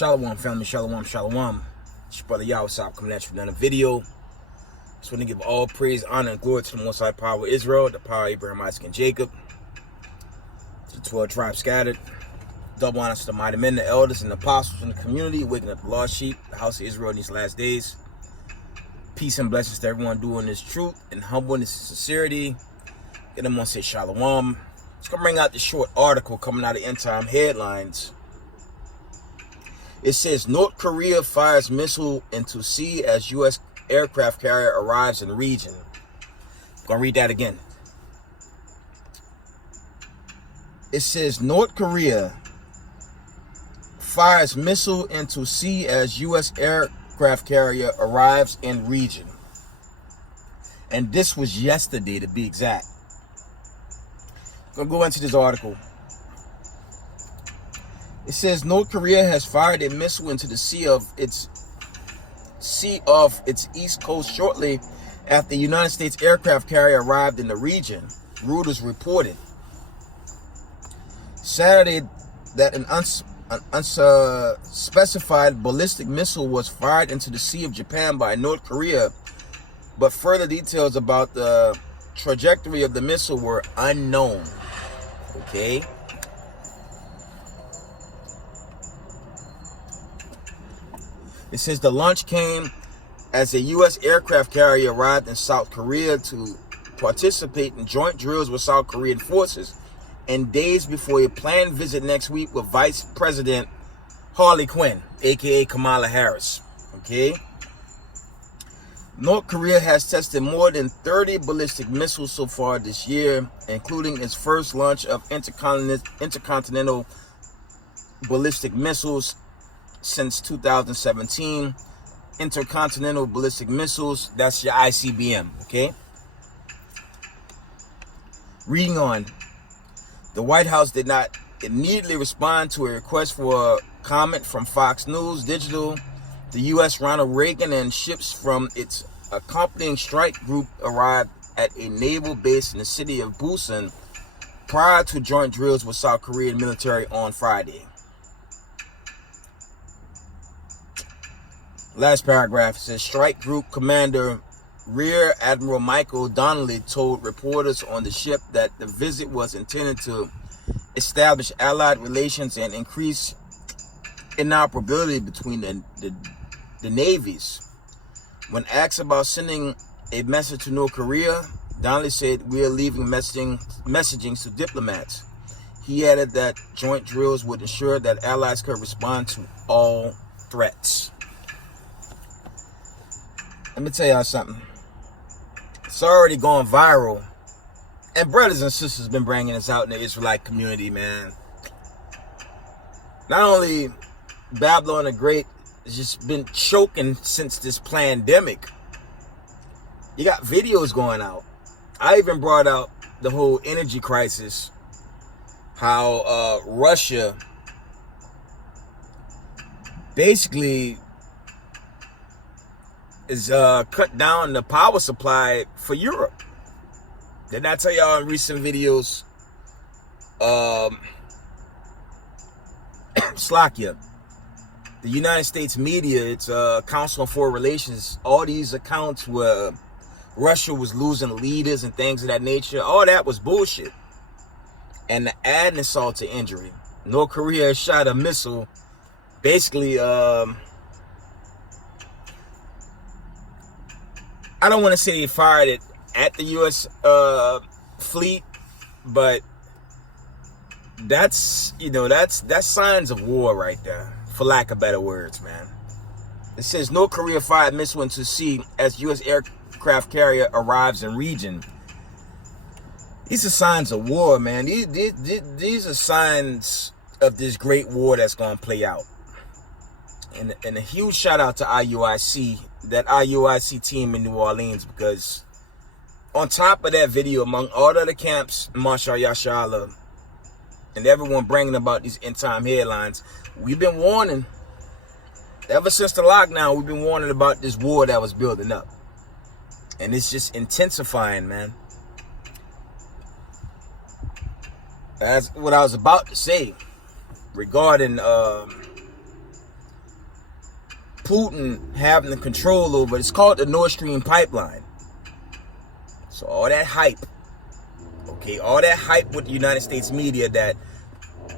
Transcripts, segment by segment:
Shalom family, shalom, shalom. It's your brother Yahweh coming at you with another video. Just want to give all praise, honor, and glory to the Most High power of Israel, the power of Abraham, Isaac, and Jacob, to the 12 tribes scattered. Double honor to the mighty men, the elders, and the apostles in the community, waking up the lost sheep, the house of Israel in these last days. Peace and blessings to everyone doing this truth and humbleness and sincerity. Get them on say shalom. It's going to bring out this short article coming out of End Time Headlines. It says, North Korea fires missile into sea as U.S. aircraft carrier arrives in the region. I'm going to read that again. It says, North Korea fires missile into sea as U.S. aircraft carrier arrives in region. And this was yesterday, to be exact. I'm going to go into this article. It says North Korea has fired a missile into the sea of its east coast shortly after the United States aircraft carrier arrived in the region, Reuters reported. Saturday, that an unspecified ballistic missile was fired into the Sea of Japan by North Korea, but further details about the trajectory of the missile were unknown. Okay. It says the launch came as a U.S. aircraft carrier arrived in South Korea to participate in joint drills with South Korean forces, and days before a planned visit next week with Vice President Harley Quinn, aka Kamala Harris. Okay. North Korea has tested more than 30 ballistic missiles so far this year, including its first launch of intercontinental ballistic missiles since 2017. Intercontinental ballistic missiles, that's your ICBM, okay? Reading on, the White House did not immediately respond to a request for a comment from Fox News Digital. The U.S. Ronald Reagan and ships from its accompanying strike group arrived at a naval base in the city of Busan prior to joint drills with South Korean military on Friday. Last paragraph says strike group commander Rear Admiral Michael Donnelly told reporters on the ship that the visit was intended to establish allied relations and increase interoperability between the navies. When asked about sending a message to North Korea, Donnelly said, "We are leaving messaging to diplomats." He added that joint drills would ensure that allies could respond to all threats. Let me tell y'all something. It's already gone viral. And brothers and sisters been bringing this out in the Israelite community, man. Not only Babylon the Great has just been choking since this pandemic. You got videos going out. I even brought out the whole energy crisis. How Russia basically is cut down the power supply for Europe. Didn't I tell y'all in recent videos? Slovakia, the United States media, its Council on Foreign Relations, all these accounts where Russia was losing leaders and things of that nature, all that was bullshit. And to add insult to injury, North Korea shot a missile, basically, I don't want to say they fired it at the U.S. fleet, but that's signs of war right there, for lack of better words, man. It says North Korea fired missile into sea as U.S. aircraft carrier arrives in region. These are signs of war, man. These are signs of this great war that's going to play out. And a huge shout out to IUIC, that IUIC team in New Orleans, because on top of that video, among all the other camps, Marshal Yashala, and everyone bringing about these end time headlines, we've been warning, ever since the lockdown, we've been warning about this war that was building up. And it's just intensifying, man. That's what I was about to say regarding Putin having the control over. It's called the Nord Stream pipeline. So all that hype, okay, all that hype with the United States media that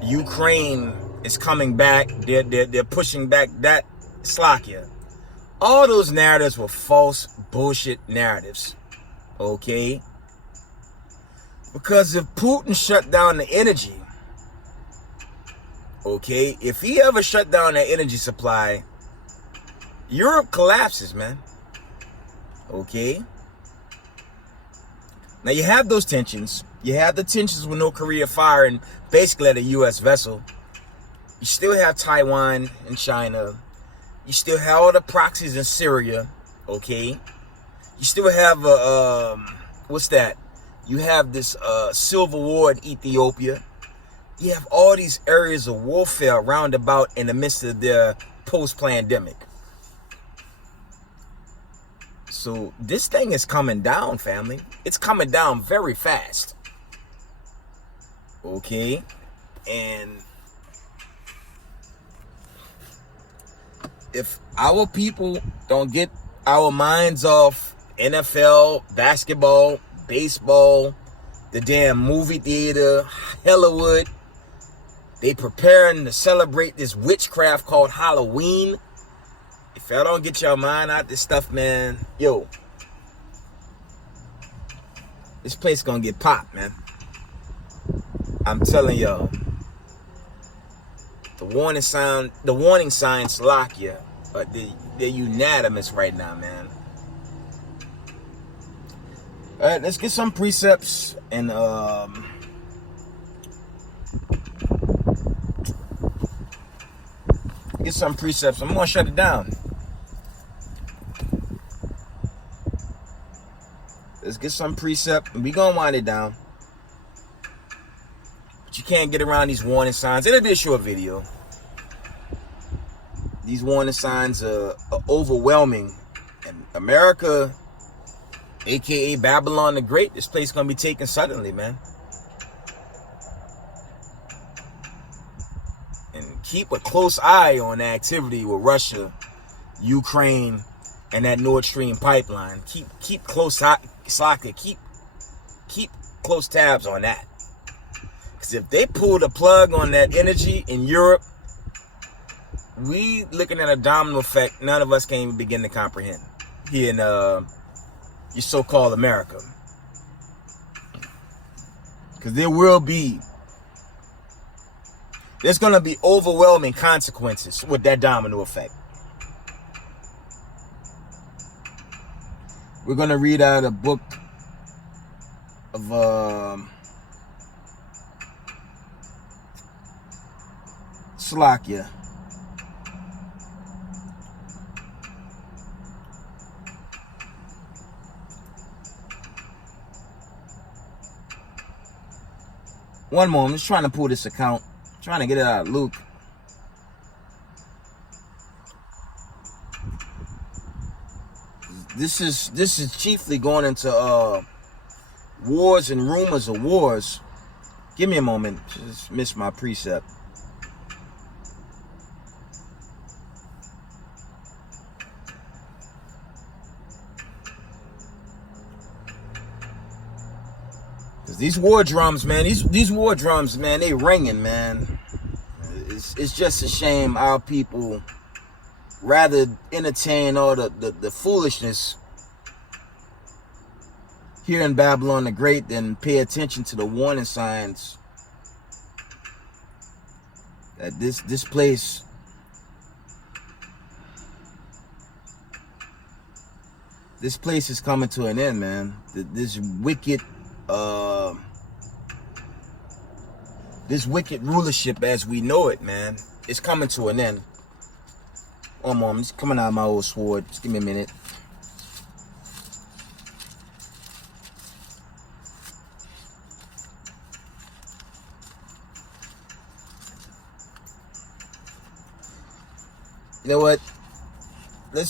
Ukraine is coming back, they're pushing back that Slovakia. All those narratives were false bullshit narratives, okay? Because if Putin shut down the energy, okay, if he ever shut down that energy supply, Europe collapses, man. Okay? Now you have those tensions. You have the tensions with North Korea firing basically at a U.S. vessel. You still have Taiwan and China. You still have all the proxies in Syria. Okay? You still have, what's that? You have this civil war in Ethiopia. You have all these areas of warfare roundabout in the midst of their post-pandemic. So this thing is coming down, family. It's coming down very fast. Okay? And if our people don't get our minds off NFL, basketball, baseball, the damn movie theater, Hollywood, they preparing to celebrate this witchcraft called Halloween. If y'all don't get your mind out this stuff, man, yo, this place gonna get popped, man. I'm telling y'all. The warning signs lock you. They're unanimous right now, man. All right, let's get some precepts and get some precepts. I'm gonna shut it down. Let's get some precept and we gonna wind it down. But you can't get around these warning signs. It'll be a short video. These warning signs are overwhelming. And America, aka Babylon the Great, this place gonna be taken suddenly, man. And keep a close eye on the activity with Russia, Ukraine, and that Nord Stream pipeline. Keep close eye, keep close tabs on that. Because if they pull the plug on that energy in Europe, we looking at a domino effect none of us can even begin to comprehend here in your so-called America. Because there's going to be overwhelming consequences with that domino effect. We're going to read out a book of Slovakia. One moment, I'm just trying to pull this account. I'm trying to get it out of Luke. This is chiefly going into wars and rumors of wars. Give me a moment. Just missed my precept. These war drums, man, these war drums, man, they ringing, man. It's just a shame our people rather entertain all the foolishness here in Babylon the Great than pay attention to the warning signs that this place is coming to an end, man. This wicked rulership as we know it, man, is coming to an end. Oh, mom, it's coming out of my old sword. Just give me a minute. You know what? We're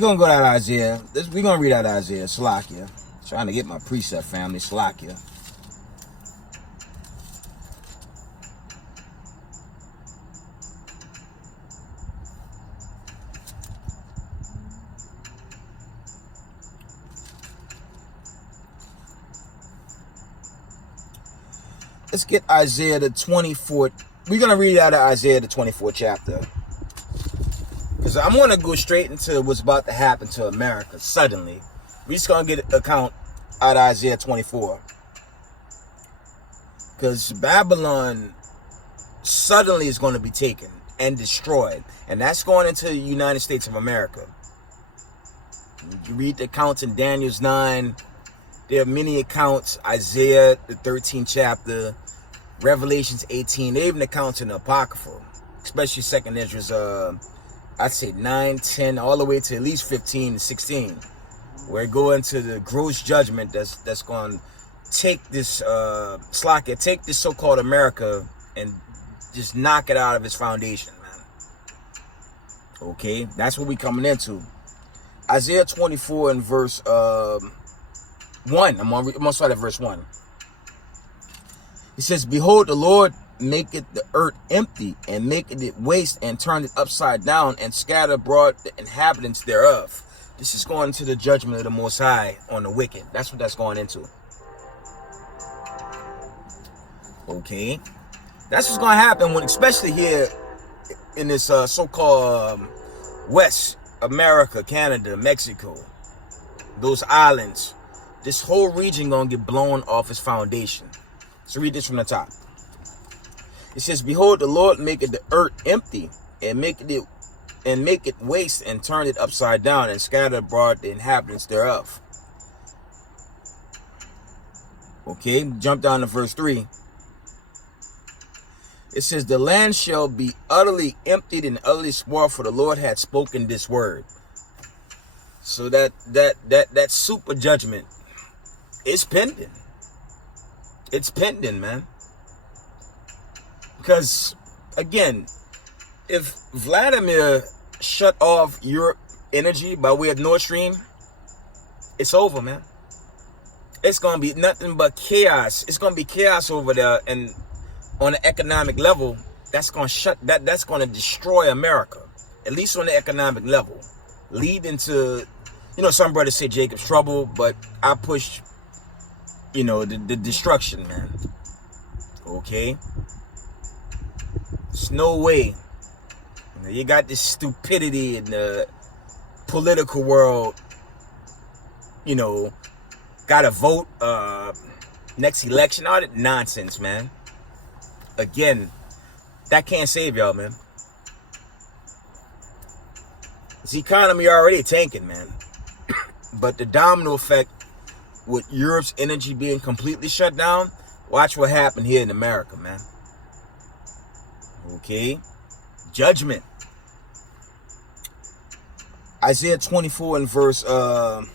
going to go to Isaiah. We're going to read out Isaiah. Slovakia. Trying to get my precept, family. Slovakia. let's get Isaiah the 24th. We're going to read out of Isaiah the 24th chapter. Because I'm going to go straight into what's about to happen to America suddenly. We're just going to get an account out of Isaiah 24. Because Babylon suddenly is going to be taken and destroyed. And that's going into the United States of America. You read the accounts in Daniel's 9. There are many accounts. Isaiah, the 13th chapter. Revelations 18. There are even accounts in the Apocrypha. Especially 2nd Ezra's, I'd say 9, 10, all the way to at least 15 and 16. Where it go into the gross judgment that's going to take this, take this so-called America and just knock it out of its foundation, man. Okay? That's what we coming into. Isaiah 24 and verse 1. I'm gonna start at verse 1. It says, "Behold, the Lord maketh the earth empty, and maketh it waste, and turn it upside down, and scatter abroad the inhabitants thereof." This is going into the judgment of the Most High on the wicked. That's what that's going into. Okay, that's what's going to happen when, especially here in this so-called West America, Canada, Mexico, those islands. This whole region gonna get blown off its foundation. So read this from the top. It says, "Behold, the Lord maketh the earth empty, and make it waste, and turn it upside down, and scatter abroad the inhabitants thereof." Okay, jump down to verse 3. It says, "The land shall be utterly emptied and utterly spoiled, for the Lord hath spoken this word." So that super judgment is pending. It's pending, man. Because, again, if Vladimir shut off Europe energy by way of Nord Stream, it's over, man. It's going to be nothing but chaos. It's going to be chaos over there. And on an economic level, that's going to destroy America. At least on the economic level. Leading to, some brothers say Jacob's trouble, but I push, the destruction, man. Okay? There's no way. You got this stupidity in the political world, gotta vote next election. All that nonsense, man. Again, that can't save y'all, man. This economy already tanking, man. But the domino effect with Europe's energy being completely shut down, watch what happened here in America, man. Okay? Judgment. Isaiah 24 and verse we're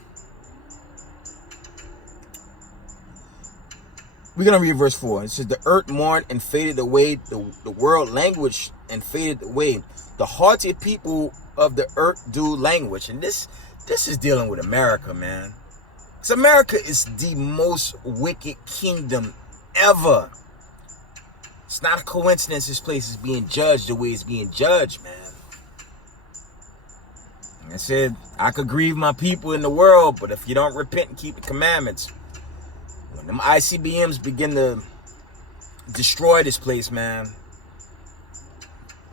going to read verse 4. It says, "The earth mourned and faded away. The world languished and faded away. The haughty people of the earth do languish." And this is dealing with America, man. Because America is the most wicked kingdom ever. It's not a coincidence this place is being judged the way it's being judged, man. Like I said, I could grieve my people in the world, but if you don't repent and keep the commandments, when them ICBMs begin to destroy this place, man,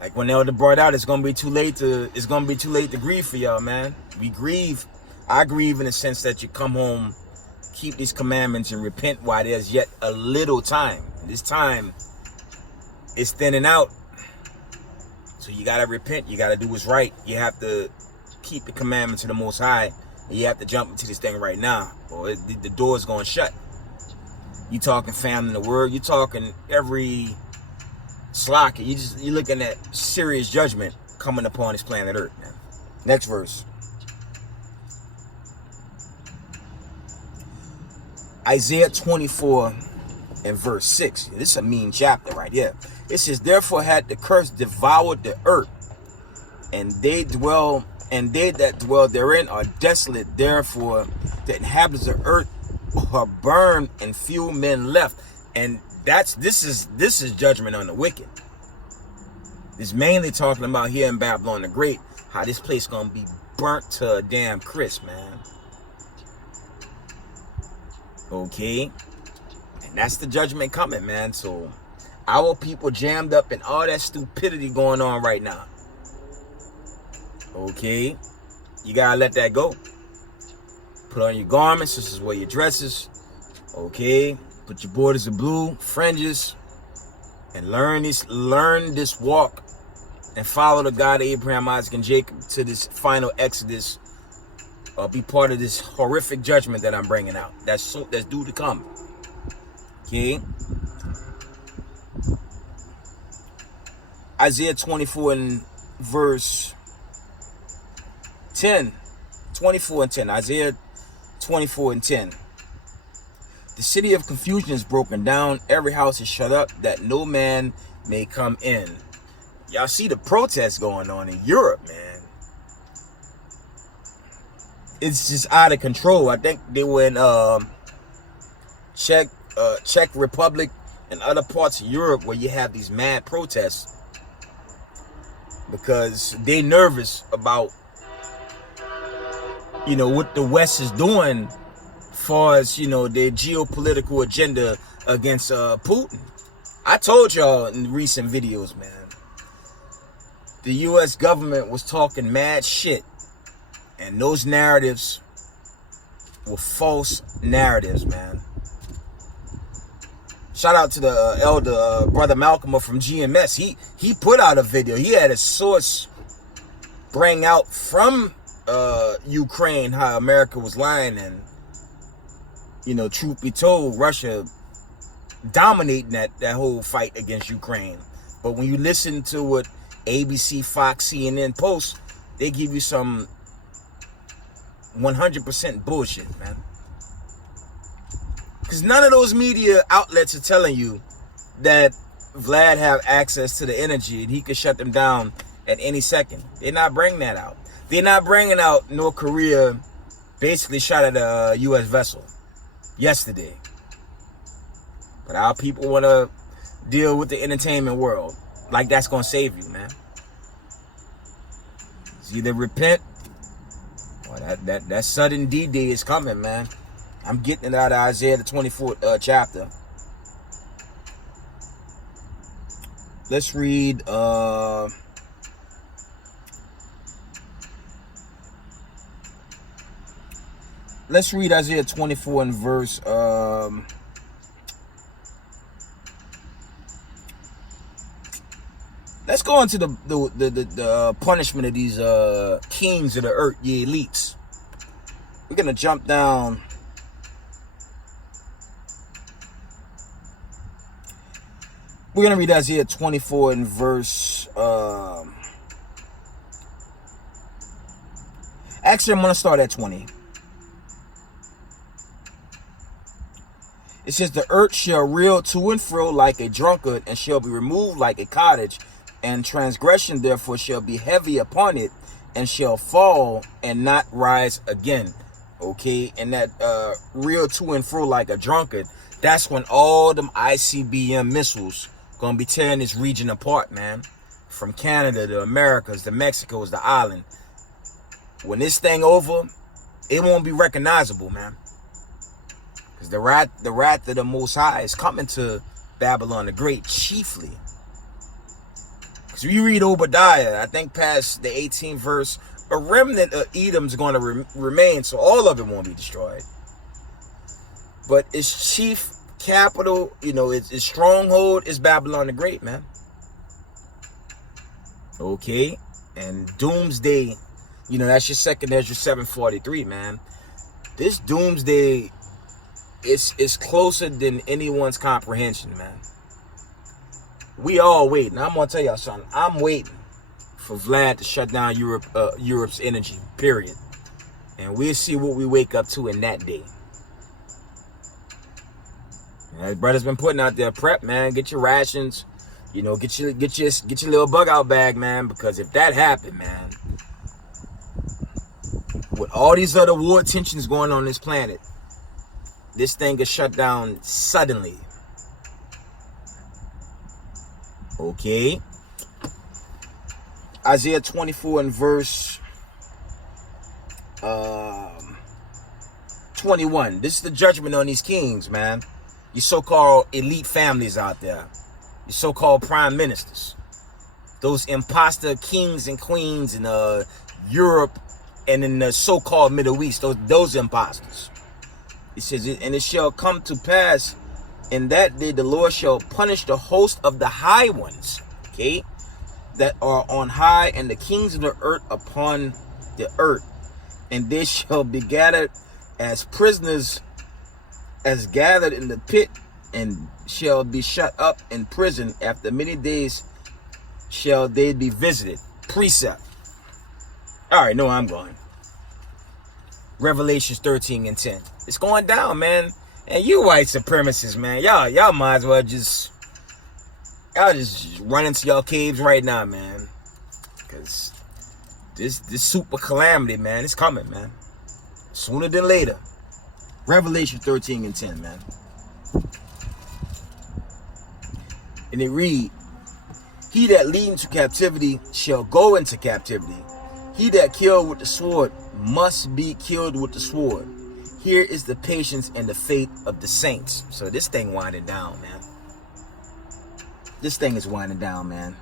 like when Elder brought out, it's gonna be too late to grieve for y'all, man. We grieve. I grieve in the sense that you come home, keep these commandments, and repent while there's yet a little time. This time is thinning out. So you gotta repent. You gotta do what's right. You have to keep the commandments of the Most High. And you have to jump into this thing right now, or the door is going to shut. You talking family in the word. You talking every slack. You're looking at serious judgment coming upon this planet Earth, man. Next verse. Isaiah 24 and verse 6. This is a mean chapter right here. It says, "Therefore had the curse devoured the earth, and they that dwell therein are desolate. Therefore the inhabitants of earth are burned, and few men left." And this is judgment on the wicked. It's mainly talking about here in Babylon the Great, how this place gonna be burnt to a damn crisp, man. Okay? And That's the judgment coming, man. So our people jammed up in all that stupidity going on right now. Okay? You gotta let that go. Put on your garments. This is where your dresses. Okay? Put your borders of blue, fringes, and learn this walk and follow the God of Abraham, Isaac, and Jacob to this final exodus. Be part of this horrific judgment that I'm bringing out. That's due to come. Okay? Isaiah 24 and verse 10. 24 and 10. Isaiah 24 and 10. The city of confusion is broken down. Every house is shut up that no man may come in. Y'all see the protests going on in Europe, man. It's just out of control. I think they were in Czech Republic and other parts of Europe where you have these mad protests because they nervous about, what the West is doing far as, their geopolitical agenda against Putin. I told y'all in recent videos, man, the U.S. government was talking mad shit, and those narratives were false narratives, man. Shout out to the elder brother Malcolm from GMS. He put out a video. He had a source bring out from Ukraine how America was lying, and truth be told, Russia dominating that whole fight against Ukraine. But when you listen to what ABC, Fox, CNN post, they give you some 100% bullshit, man. Because none of those media outlets are telling you that Vlad have access to the energy and he could shut them down at any second. They're not bringing that out. They're not bringing out North Korea basically shot at a U.S. vessel yesterday. But our people want to deal with the entertainment world like that's going to save you, man. It's either repent or that sudden D-Day is coming, man. I'm getting it out of Isaiah, the 24th chapter. Let's read Isaiah 24 and verse let's go into the punishment of these kings of the earth, the elites. We're gonna jump down. We're gonna read Isaiah 24 and verse actually I'm gonna start at 20. It says, the earth shall reel to and fro like a drunkard, and shall be removed like a cottage, and transgression therefore shall be heavy upon it, and shall fall and not rise again. Okay, and that reel to and fro like a drunkard, that's when all them ICBM missiles gonna be tearing this region apart, man. From Canada, the Americas, the Mexicos, the island. When this thing over, it won't be recognizable, man. Because the wrath of the Most High is coming to Babylon the Great chiefly. Because you read Obadiah, I think past the 18th verse, a remnant of Edom's going to remain, so all of it won't be destroyed. But its chief capital, its stronghold is Babylon the Great, man. Okay? And doomsday, that's your second Ezra 743, man. This doomsday is closer than anyone's comprehension, man. We all waiting. I'm gonna tell y'all something. I'm waiting for Vlad to shut down Europe's energy, period. And we'll see what we wake up to in that day. His brother's been putting out there, prep, man. Get your rations. Get your little bug out bag, man. Because if that happened, man, with all these other war tensions going on this planet, this thing is shut down suddenly. Okay. Isaiah 24 and verse 21. This is the judgment on these kings, man. your so-called elite families out there, your so-called prime ministers, those imposter kings and queens in Europe and in the so-called Middle East, those imposters. It says, and it shall come to pass in that day the Lord shall punish the host of the high ones, okay, that are on high, and the kings of the earth upon the earth, and they shall be gathered as prisoners, as gathered in the pit, and shall be shut up in prison. After many days shall they be visited. Precept. All right, no, I'm going. Revelations 13:10. It's going down, man. And you white supremacists, man, y'all might as well just run into y'all caves right now, man. Because this super calamity, man, it's coming, man. Sooner than later. Revelation 13:10, man. And it read, he that lead into captivity shall go into captivity. He that killed with the sword must be killed with the sword. Here is the patience and the faith of the saints. So this thing winding down, man. This thing is winding down, man.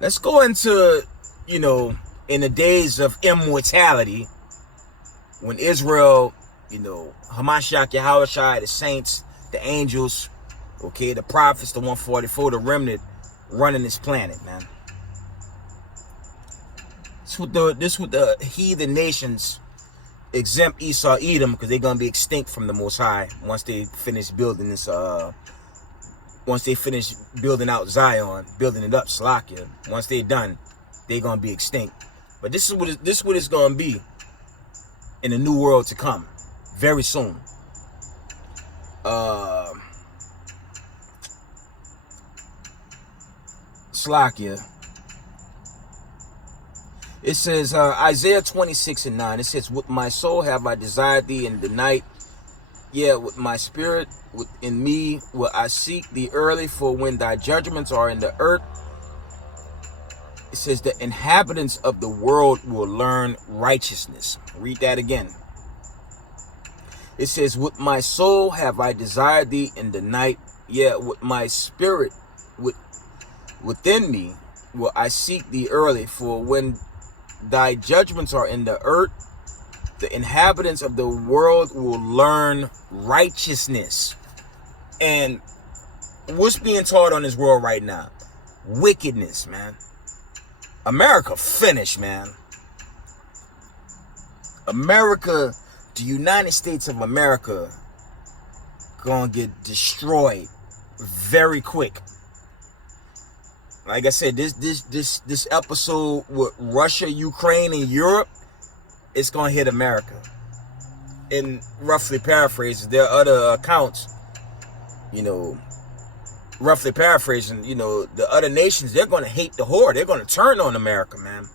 Let's go into, in the days of immortality, when Israel, Hamashiach, Yahushua, the saints, the angels, okay, the prophets, the 144, the remnant, running this planet, man. This what the heathen nations exempt Esau, Edom, because they're gonna be extinct from the Most High once they finish building this. Once they finish building out Zion, building it up, Salakia. Once they're done, they're gonna be extinct. But this is what it's gonna be in the new world to come, very soon. Salakia. It says, Isaiah 26:9, it says, with my soul have I desired thee in the night. Yeah, with my spirit within me will I seek thee early, for when thy judgments are in the earth. It says, the inhabitants of the world will learn righteousness. Read that again. It says, with my soul have I desired thee in the night. Yeah, with my spirit within me will I seek thee early, for when thy judgments are in the earth, the inhabitants of the world will learn righteousness. And what's being taught on this world right now? Wickedness, man. America finished, man. America, the United States of America, gonna get destroyed very quick. Like I said, this episode with Russia, Ukraine, and Europe, it's gonna hit America. And roughly paraphrases, there are other accounts, roughly paraphrasing, the other nations, they're gonna hate the whore. They're gonna turn on America, man.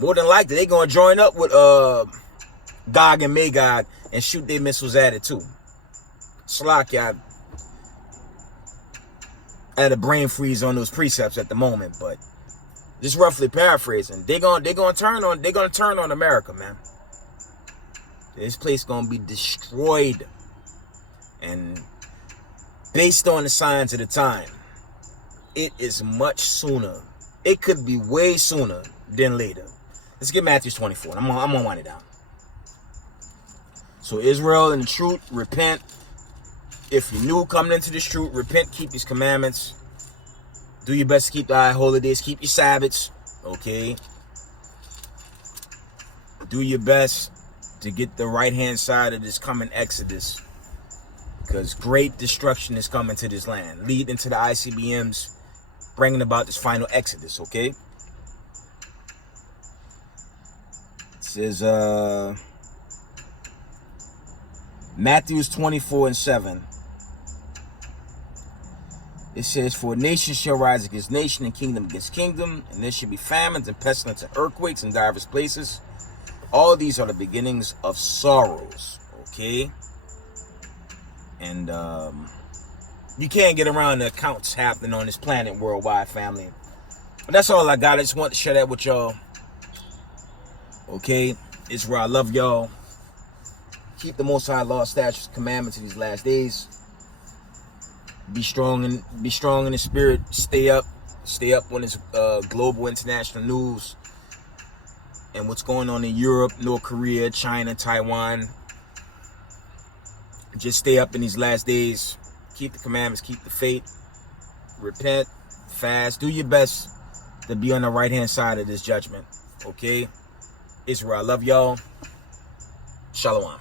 More than likely, they're gonna join up with Gog and Magog and shoot their missiles at it too. Slack, I had a brain freeze on those precepts at the moment, but just roughly paraphrasing, they're gonna turn on America, man. This place gonna be destroyed, and based on the signs of the time, it is much sooner. It could be way sooner than later. Let's get Matthew 24. I'm gonna wind it down. So Israel and the truth, repent. If you're new coming into this truth, repent, keep these commandments. Do your best to keep the high holidays, keep your Sabbaths, okay? Do your best to get the right-hand side of this coming Exodus, because great destruction is coming to this land, leading to the ICBMs, bringing about this final Exodus, okay? It says, Matthew 24:7. It says, for nation shall rise against nation and kingdom against kingdom, and there shall be famines and pestilence and earthquakes in divers places. All these are the beginnings of sorrows, okay? And you can't get around the accounts happening on this planet worldwide, family. But that's all I got. I just want to share that with y'all. Okay? Israel, I love y'all. Keep the Most High law, statutes, commandments in these last days. Be strong in the spirit. Stay up when it's global international news and what's going on in Europe, North Korea, China, Taiwan. Just stay up in these last days. Keep the commandments, keep the faith. Repent, fast, do your best to be on the right hand side of this judgment. Okay? Israel, I love y'all. Shalom.